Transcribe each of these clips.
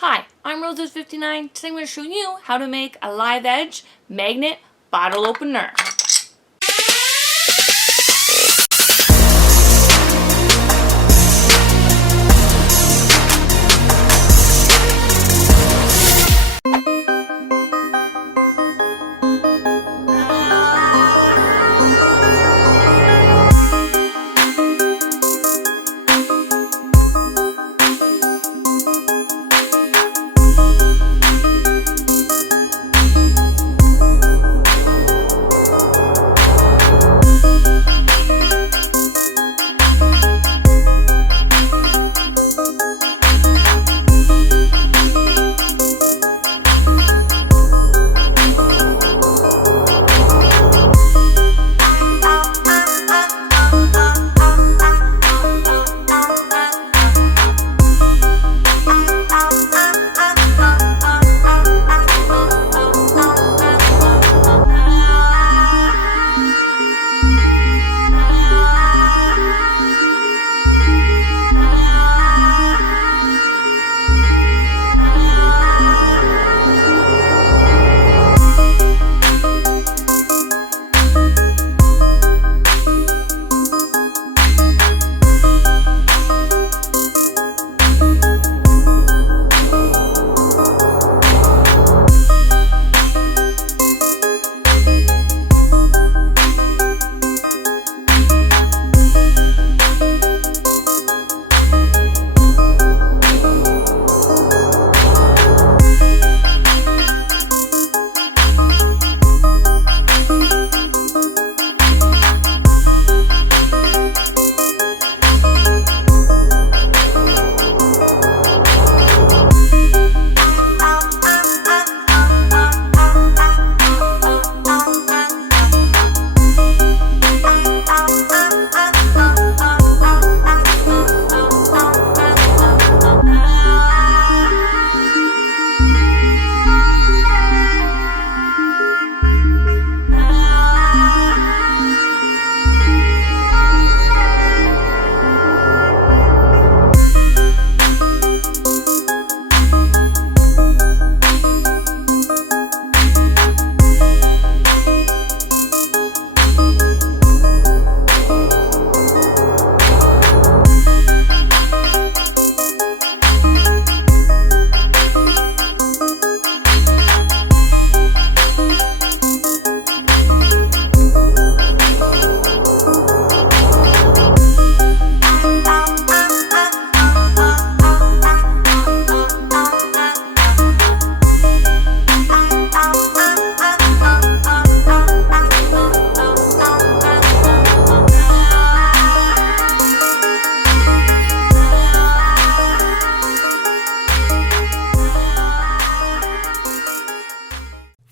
Hi, I'm Roses59. Today I'm going to show you how to make a live edge magnet bottle opener.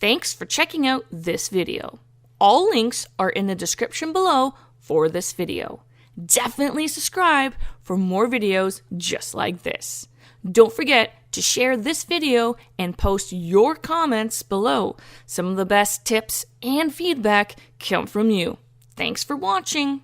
Thanks for checking out this video. All links are in the description below for this video. Definitely subscribe for more videos just like this. Don't forget to share this video and post your comments below. Some of the best tips and feedback come from you. Thanks for watching.